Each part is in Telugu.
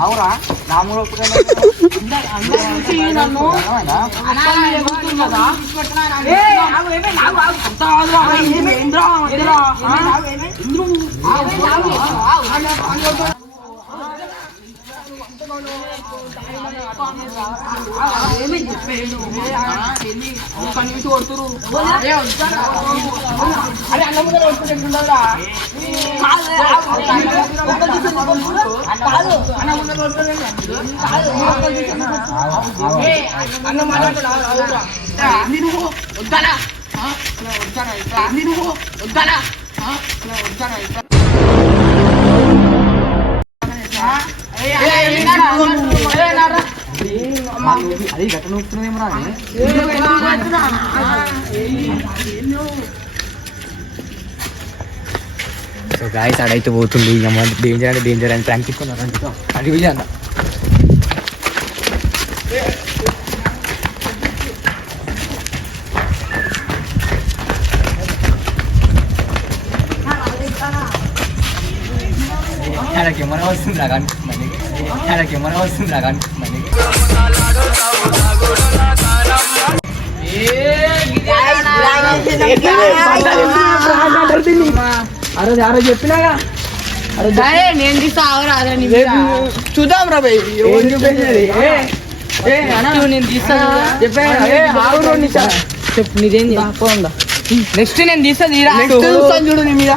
అవురా నన్ను అరే అన్న ముందర కొట్టుకుంటుండవురా అన్న మాట్లాడుతున్నా వద్దానా వద్దానా అది గట్ట నొప్పుతుందేమరా సో గాయస్ ఆడైతే పోతుంది డేంజర్ అంటే డేంజర్ అని ప్రాంక్ తీసుకున్నారు అది విజయ అన్న కెమెరా వస్తుంది రాగానే కెమెరా వస్తుంది రాగానే అరే చెప్పినాగా నేను తీస్తా చూద్దాం రా భయ్ నేను తీస్తా చెప్పా చెప్పు నీదేంది పోందా నెక్స్ట్ నేను తీస్తా చూడు నీ మీద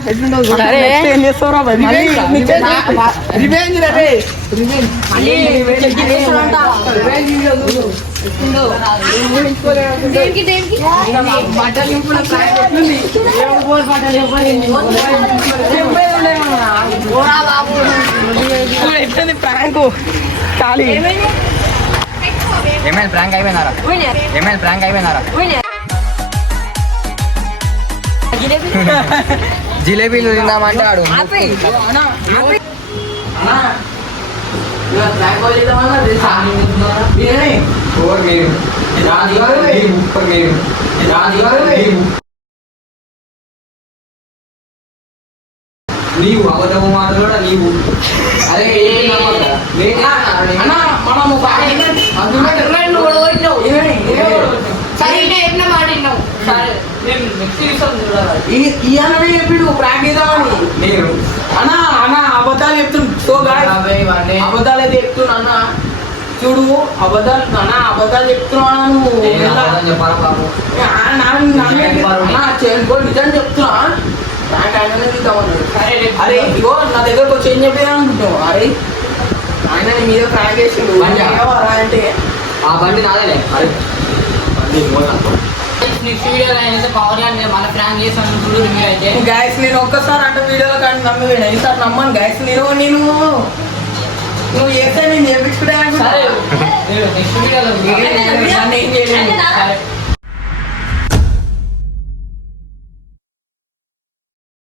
ప్రాంక్ ఖాళీ ఏమైనా ప్రాంక్ అయిపోయినారా ఏమైనా ప్రాంక్ అయిపోయినారా జిలేబీలు తిందామంటే ఆడు నీవు అవతము మాటలు నీవు అదే మనము ఇయ్యాలనే చెప్పిండు ప్రాంక్ చేద్దామని నేను అన్నా అన్న అబద్ధాలు చెప్తున్నా సో అబద్ధాలు అయితే చెప్తున్నా అన్న చూడు అబద్ధాలు అన్న అబద్ధాలు చెప్తున్నా నువ్వు నిజం చెప్తున్నా ప్రాంక్ ఆయననే తీద్దామన్నాడు అరే ఇగో నా దగ్గరకు వచ్చి ఏం చెప్పేదా అనుకుంటావు అరే ఆయన నీ మీద ప్రాంక్ చేసిండు అంటే ఆ బండి నాదేలే అరే గైస్ నేను ఒక్కసారి అంటే వీడియోలో కానీ నమ్మవేనా ఈసారి నమ్మను గైస్ నేను నువ్వు చేస్తే నేను చేపించుకుంటే ఏం చేయలేదు